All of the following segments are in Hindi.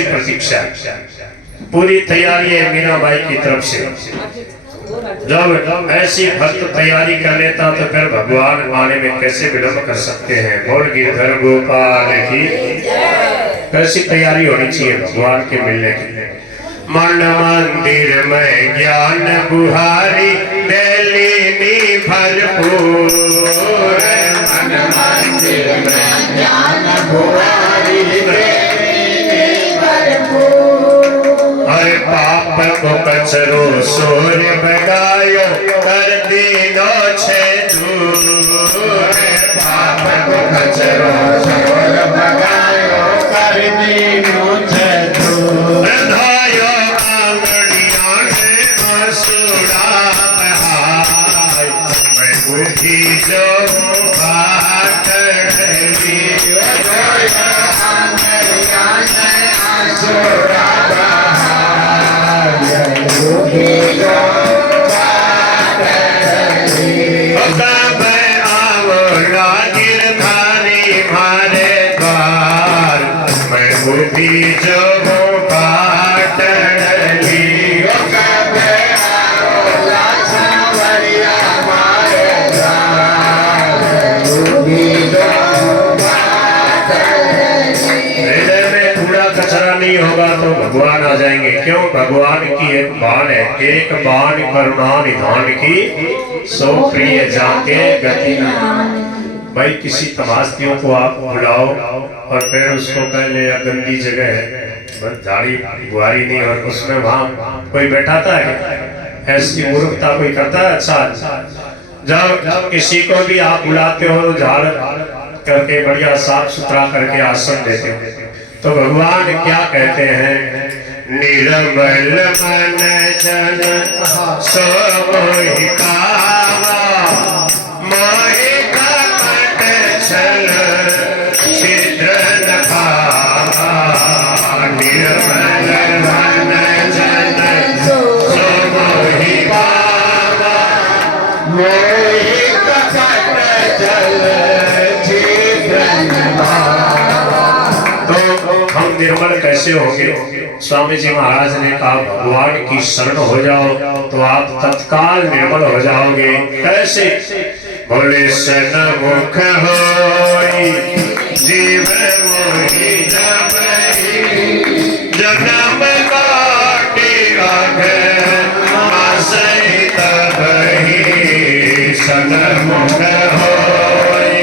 ऐसी प्रतीक्षा, पूरी तैयारी है मीराबाई की तरफ से। जब ऐसी भक्त तैयारी कर लेता तो फिर भगवान आने में कैसे विलंब कर सकते हैं। बोल गिरधर गोपाल की कैसी तैयारी होनी चाहिए भगवान के मिलने के लिए। मन मंदिर में ज्ञान बुहारी देलिनी भरपूर, मन मंदिर में ज्ञान बुहारी देलिनी भरपूर। अरे पाप को कचरो सूर्य बगायो कर दीनो छे दूर, पाप को कचरो सूर्य बगायो कर दीनो छे दूर। जो बात गिरधारी मारे द्वार मैं बुद्धि जो बाट नहीं होगा तो भगवान आ जाएंगे। क्यों? भगवान की एक बाण है, एक बाण करुणा निधान की सो प्रिय जाके गति न। भाई किसी तमास्तियों को आप बुलाओ और फिर उसको कह ले गंदी जगह है, बस झाड़ी बुआरी नहीं, और उसमें वहां कोई बैठाता है, ऐसी मूर्खता कोई करता है? अच्छा, जब किसी को भी आप बुलाते हो तो झाड़ करके बढ़िया साफ सुथरा करके आसन देते हो, तो भगवान क्या कहते हैं? निर्मल मन जन सो मोहि पावा, मोहि कपट छल छिद्र न पावा। निर्मल मन जन सो मोहि पावा, मोहि कपट छल छिद्र न पावा। हम निर्मल कैसे होंगे? स्वामी जी महाराज ने कहा भगवान की शरण हो जाओ तो आप तत्काल निर्मल हो जाओगे। कैसे? बोले सन्मुख होई जीव मोहि जबहि, जन्म काटि अघनासहि तबहि। सन्मुख होई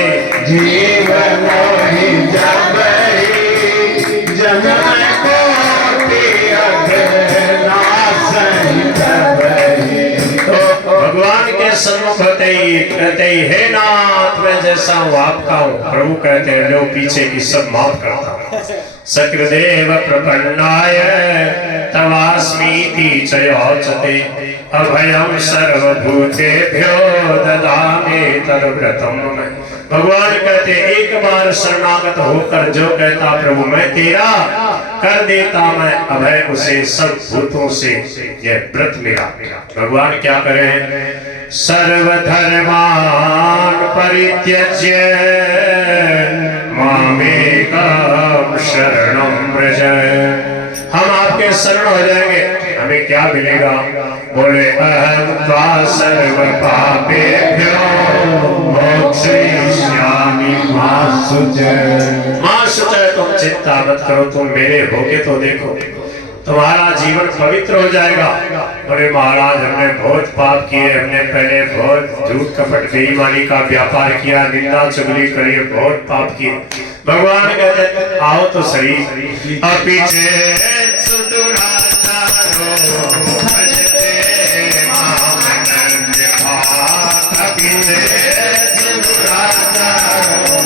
जीव मोहि जबहि, भगवान के सन्मुख होते ही कहते ही हे नाथ मैं जैसा हूँ आपका हूँ। प्रभु कहते हैं लो पीछे की सब माफ करता हूँ। सकृदेव प्रपन्नाय तवास्मीति चयोचते, अभयम सर्वभूतेभ्यो ददामि तद्व्रतम। भगवान कहते एक बार शरणागत होकर जो कहता प्रभु मैं तेरा, कर देता मैं अभय उसे सब भूतों से, यह व्रत मेरा। भगवान क्या करें? सर्वधर्मान परित्यज्य मामेकं शरणं व्रज। हम आपके शरण हो जाएंगे, हमें क्या मिलेगा? बोले अहं त्वा सर्व पापेभ्यो मोक्षयिष्यामि मा शुचः। मां शुचः तुम चिंता मत करो, तुम मेरे होके तो देखो, तुम्हारा जीवन पवित्र हो जाएगा। बोले महाराज हमने बहुत पाप किए, हमने पहले बहुत झूठ कपट बेईमानी का व्यापार किया, निंदा चुगली करी, बहुत पाप किए। भगवान कहते आओ तो सही। अपीछे सुदुराचारो भजते मामनन्य भाव, अपीछे सुदुराचारो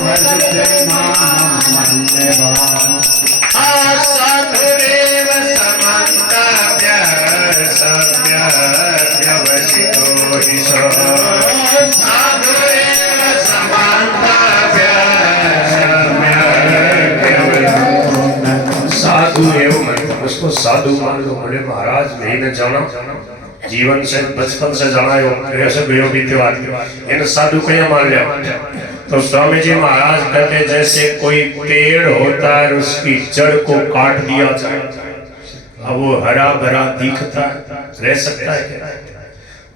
भजते मामनन्य भाव। साधुरेव समन्तव्य सव्य व्यवसितो हि सः, साधुरेव समन्तव्य साधु एवं उसको साधु मान लो। बोले महाराज नहीं न जाना, जीवन से बचपन से जाना है, ऐसे गयो बीते आदमी इन साधु को मान लिया। तो स्वामी जी महाराज कहते जैसे कोई पेड़ होता है उसकी जड़ को काट दिया जाए, अब वो हरा भरा दिखता रह सकता है क्या?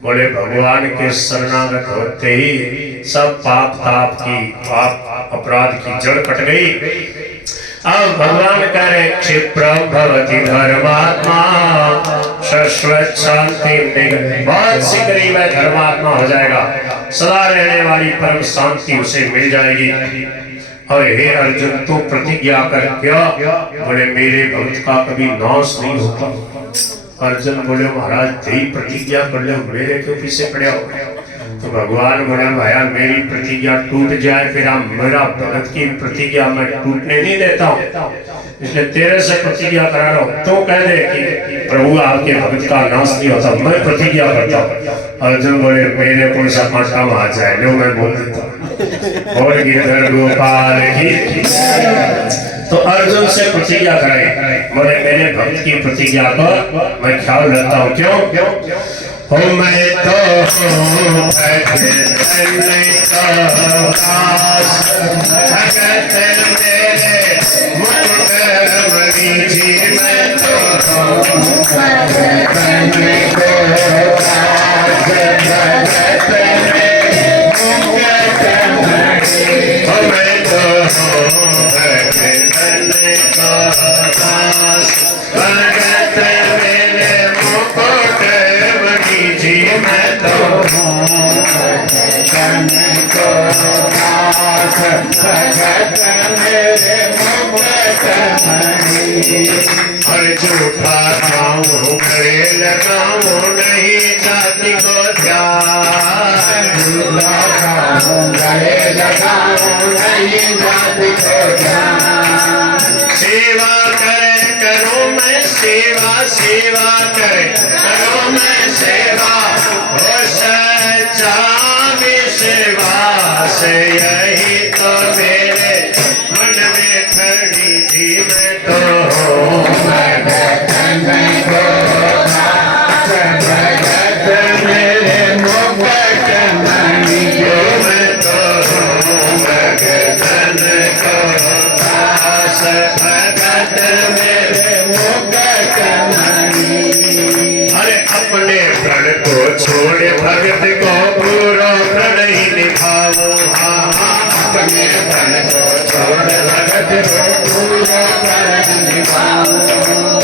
बोले भगवान के शरणागत होते ही सब पाप ताप की पाप अपराध की जड़ कट गई। अब भगवान कह रहे क्षिप्रम भवति धर्मात्मा शाश्वत शांति, बहुत शीघ्र ही वह धर्मात्मा हो जाएगा, सदा रहने वाली परम शांति उसे मिल जाएगी। और हे अर्जुन तू प्रतिज्ञा कर, क्या? बोले मेरे भक्त का कभी नाश नहीं होता। अर्जुन बोले महाराज तेरी प्रतिज्ञा कर ले, मेरे क्यों पीछे पड़े हो? तो भगवान बोले भैया मेरी प्रतिज्ञा टूट जाए फिर आप मेरा भगत की प्रतिज्ञा मैं टूटने नहीं देता हूँ, इसलिए तेरे से प्रतिज्ञा करा रहा हूँ। तो कह दे कि प्रभु आपके भगत का नाश नहीं होता, मैं प्रतिज्ञा करता हूँ। अर्जुन बोले मेरे कौन सा कांटा आ जाए जो मैं बोल देता हूँ। और गिरधर गोपाल की। तो अर्जुन से प्रतिज्ञा कराई, बोले मेरे भक्त की प्रतिज्ञा को मैं ख्याल रखता हूँ। क्यों? हो मैं तो भगत मेरे मुकुटमणि जी, मैं तो हर झूठा खाऊं करे लगाऊं नहीं जाति को ध्यान, झूठा खाऊं करे लगाऊं नहीं जाति को ध्यान। सेवा करे करूं मैं सेवा, सेवा करे करूं मैं सेवा, हो सच्चा में सेवा से यही तो मेरे मन में खड़ी थी। मैं तो अपने प्रण को छोड़े भगत को पूरा प्रण ही निभाओ। अपने प्रण को छोड़े भगत को पूरा प्रण निभाओ।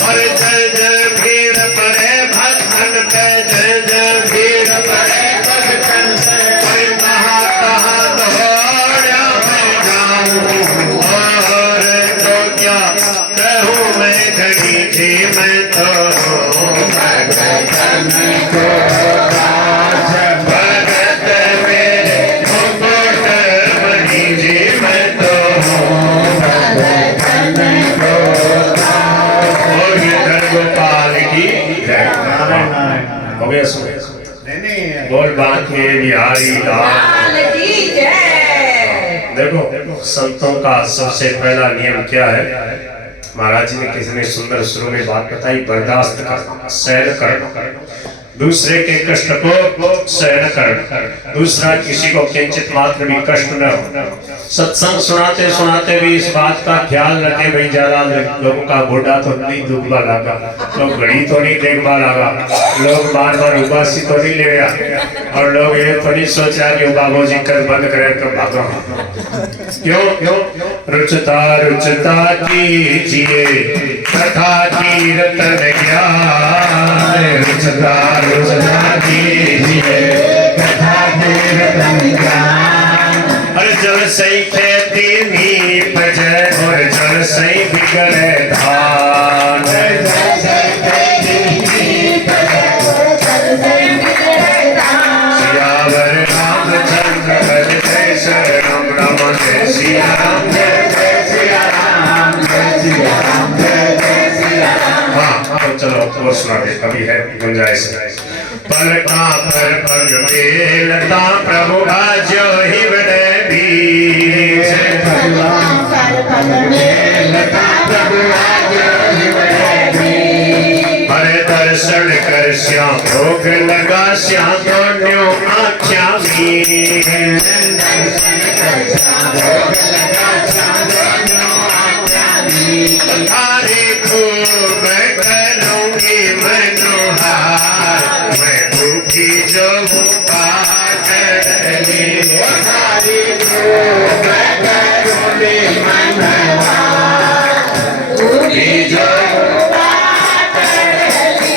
और जय जय भीड़ पड़े भक्तन पे, जय जय भीड़ पड़े भक्तन पे, और कहाँ कहाँ दौड़ा मैं जाऊं, और तो क्या कहूँ मैं घड़ी थी। मैं तो बोल बांके बिहारी लाल की जय। देखो संतों का सबसे पहला नियम क्या है? महाराज जी ने कितने सुंदर शुरू में बात बताई, बर्दाश्त करना, सहन करना, दूसरे के कष्ट को सहन करना, दूसरा किसी को किंचित मात्र भी कष्ट न हो। सत्संग सुनाते सुनाते भी इस बात का ख्याल रखे भाई ज्यादा लोगों का गोडा तो नहीं दुखवा लगा, लोग घड़ी तो नहीं देखवा लगा, लोग बार बार उबासी तो नहीं ले गया, और लोग ये तो नहीं सोचा कि बाबू जी कर बंद करे तो भागो। क्यों? रुचता रुचता कीजिए कथा कीर्तन ज्ञान, रुचता रुचता कीजिए कथा कीर्तन ज्ञान। और जल सही खेती नीप जय, और जल सही बिगड़े धान, सियावर रामचंद्र जय शरणम रम जय सिया राम, जय सिया राम, जय सिया राम, जय सिया राम। हाँ चलो और सुना दे, कभी है गुंजाइश। पलटा पर पग मेलता प्रभु आजो ही बड़े बीच, पलटा पर पग मेलता प्रभु आजो ही बड़े बीच। हरे दर्शन कर श्याम भोग लगा श्याम दोनों आँखियाँ भी, दर्शन कर तारे खूब करूंगी मनोहार, मैं भूखी जो हूँ पागली। तारे खूब करूंगी मनोहार, भूखी जो हूँ पागली।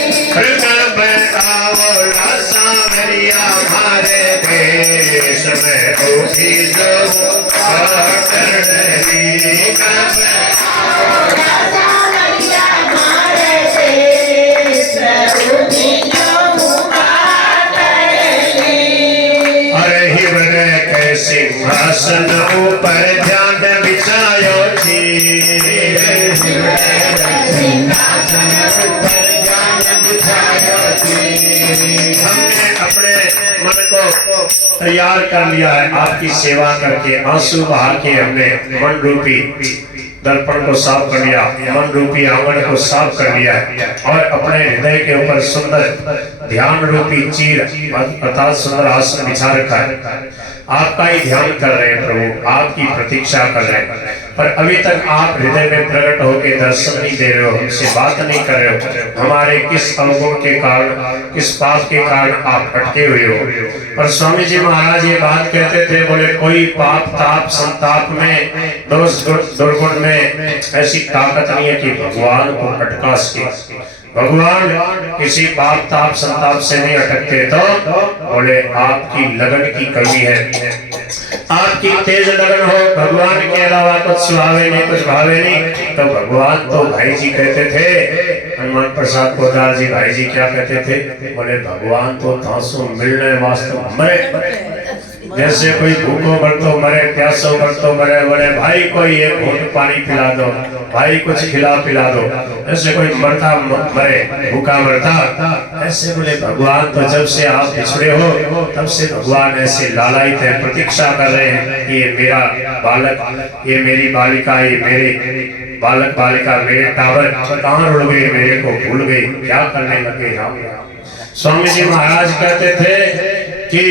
आवला सांवरिया हमारे देश में, भूखी जो हूँ पागली। सिंहासन ऊपर ध्यान बिछायो जी, हमने अपने मन को तैयार कर लिया है आपकी सेवा करके, आंसू बहा के हमने मन रूपी दर्पण को साफ कर लिया, मन रूपी आंगन को साफ कर लिया और अपने हृदय के ऊपर सुंदर ध्यान रूपी चीर अर्थात सुंदर आसन बिछा रखा है। आपका ही ध्यान कर रहे हैं प्रभु, आपकी प्रतीक्षा कर रहे हैं, पर अभी तक आप हृदय में प्रकट होकर दर्शन नहीं दे रहे हो, हमसे बात नहीं कर रहे हो। हमारे किस अवगुण के कारण, किस पाप के कारण आप अटके हुए हो। पर स्वामी जी महाराज ये बात कहते थे, बोले कोई पाप ताप संताप में, दोष दुर्गुण में ऐसी ताकत नहीं है कि भगवान को अटका सके। भगवान किसी पाप ताप संताप से नहीं अटकते, तो बोले आपकी लगन की कमी है, आपकी तेज लगन हो। भगवान के अलावा कुछ सुहावे नहीं, कुछ भावे नहीं। तो भगवान तो भाई जी कहते थे, हनुमान प्रसाद पोदार जी भाई जी क्या कहते थे, बोले भगवान तो तांसु मिलने वास्तव मरे, जैसे कोई भूखो मरतो मरे, प्यासो मरतो मरे, बोले भाई कोई एक घूंट पानी पिला दो, भाई कुछ खिला पिला दो। ऐसे कोई मरता मरे, भूखा मरता, ऐसे बोले भगवान तो जब से आप बिछड़े हो तब से भगवान ऐसे लालायित है, प्रतीक्षा कर रहे हैं कि ये मेरा बालक, ये मेरी बालिका, ये मेरे बालक बालिका, मेरे टावर कहाँ रुड़ गए, मेरे को भूल गए, क्या करने लगे राम। स्वामी जी महाराज कहते थे कि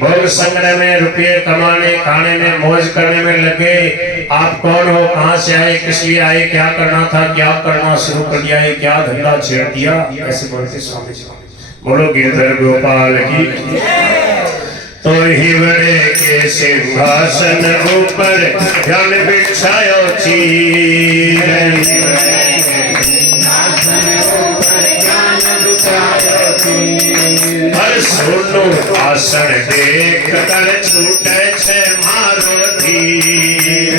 भोग संग्रह में, रुपये कमाने खाने में, मौज करने में लगे। आप कौन हो, कहाँ से आए, किस लिए आए, क्या करना था, क्या करना शुरू कर दिया है, क्या धंधा छेड़ दिया, ऐसे बोलते स्वामी जी। बोलो गिरधर गोपाल की। तो हिवड़े के सिंहासन ऊपर ध्यान बिछायो चीर, हर सोनो आसन देख कर छूटे छे मारो धीर।